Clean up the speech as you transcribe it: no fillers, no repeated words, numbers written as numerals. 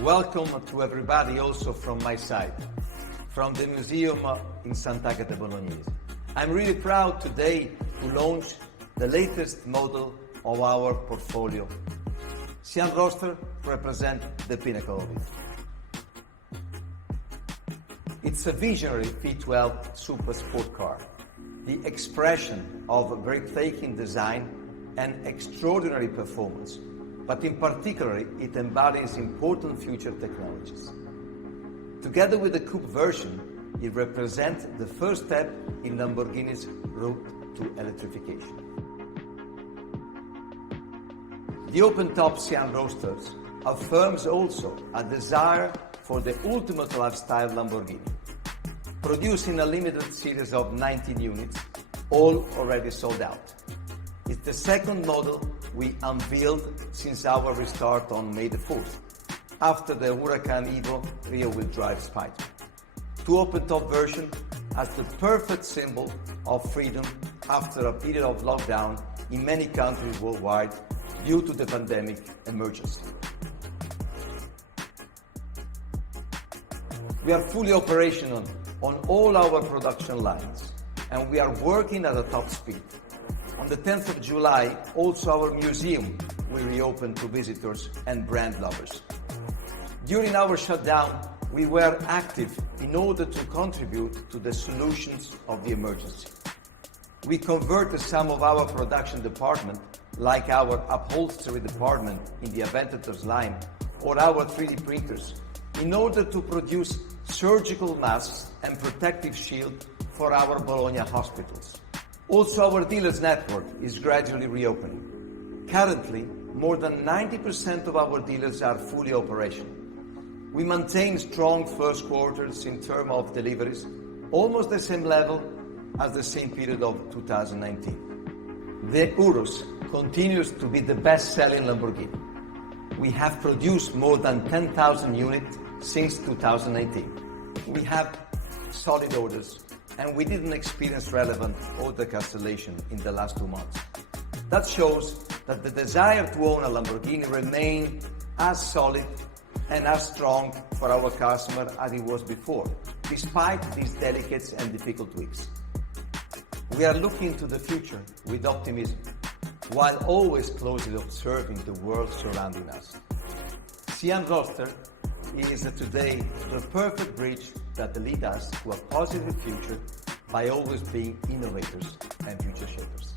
Welcome to everybody also from my side, from the museum in Sant'Agata Bolognese. I'm really proud today to launch the latest model of our portfolio. Sián Roadster represents the pinnacle of it. It's a visionary V12 super sport car, the expression of breathtaking design and extraordinary performance, but in particular it embodies important future technologies. Together with the coupe version, it represents the first step in Lamborghini's route to electrification. The open-top Sián Roadsters affirms also a desire for the ultimate lifestyle Lamborghini, producing a limited series of 19 units, all already sold out. It's the second model we unveiled since our restart on May the 4th, after the Huracan Evo rear-wheel drive Spider. Two open-top version as the perfect symbol of freedom after a period of lockdown in many countries worldwide due to the pandemic emergency. We are fully operational on all our production lines, and we are working at a top speed. On the 10th of July, also our museum will reopen to visitors and brand lovers. During our shutdown, we were active in order to contribute to the solutions of the emergency. We converted some of our production department, like our upholstery department in the Aventators line, or our 3D printers, in order to produce surgical masks and protective shield for our Bologna hospitals. Also, our dealers network is gradually reopening. Currently, more than 90% of our dealers are fully operational. We maintain strong first quarters in terms of deliveries, almost the same level as the same period of 2019. The Urus continues to be the best-selling Lamborghini. We have produced more than 10,000 units since 2018. We have solid orders, and we didn't experience relevant order cancellation in the last 2 months. That shows that the desire to own a Lamborghini remains as solid and as strong for our customer as it was before, despite these delicate and difficult weeks. We are looking to the future with optimism, while always closely observing the world surrounding us. Sián Roadster is today the perfect bridge that leads us to a positive future by always being innovators and future shapers.